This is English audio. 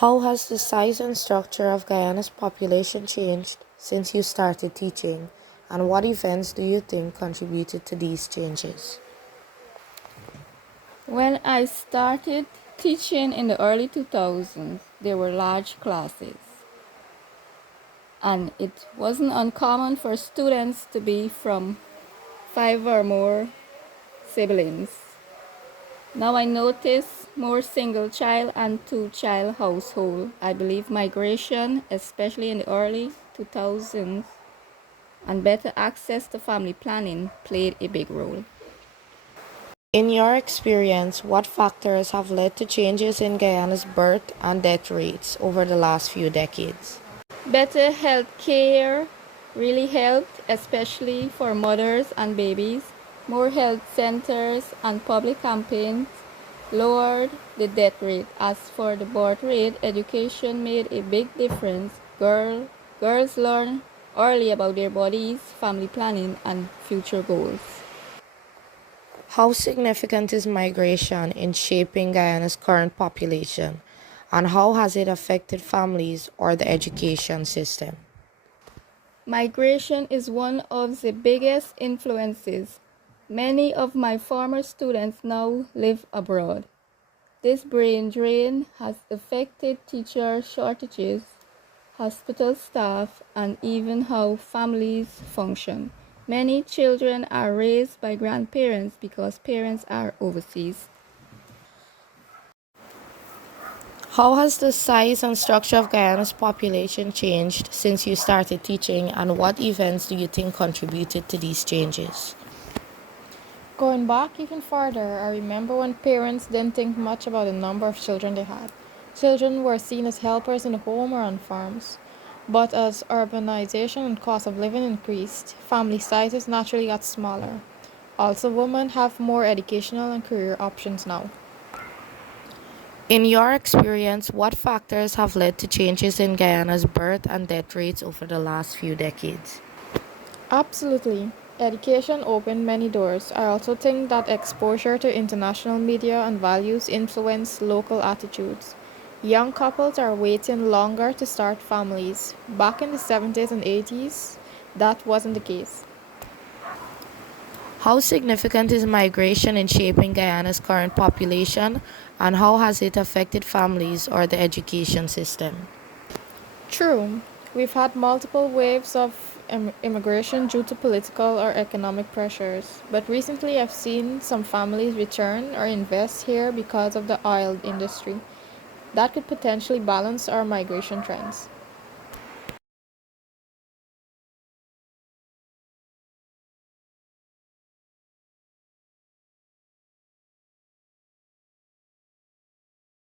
How has the size and structure of Guyana's population changed since you started teaching, and what events do you think contributed to these changes? When I started teaching in the early 2000s, there were large classes, and it wasn't uncommon for students to be from 5 or more siblings. Now I notice more single child and two child household. I believe migration, especially in the early 2000s, and better access to family planning played a big role. In your experience, what factors have led to changes in Guyana's birth and death rates over the last few decades? Better health care really helped, especially for mothers and babies. More health centers and public campaigns lowered the death rate. As for the birth rate, education made a big difference. Girls learn early about their bodies, family planning, and future goals. How significant is migration in shaping Guyana's current population, and how has it affected families or the education system? Migration is one of the biggest influences. Many of my former students now live abroad. This brain drain has affected teacher shortages, hospital staff, and even how families function. Many children are raised by grandparents because parents are overseas. How has the size and structure of Guyana's population changed since you started teaching, and what events do you think contributed to these changes? Going back even farther, I remember when parents didn't think much about the number of children they had. Children were seen as helpers in the home or on farms. But as urbanization and cost of living increased, family sizes naturally got smaller. Also, women have more educational and career options now. In your experience, what factors have led to changes in Guyana's birth and death rates over the last few decades? Absolutely. Education opened many doors. I also think that exposure to international media and values influence local attitudes. Young couples are waiting longer to start families. Back in the 70s and 80s, that wasn't the case. How significant is migration in shaping Guyana's current population, and how has it affected families or the education system? True, we've had multiple waves of immigration due to political or economic pressures, but recently I've seen some families return or invest here because of the oil industry. That could potentially balance our migration trends.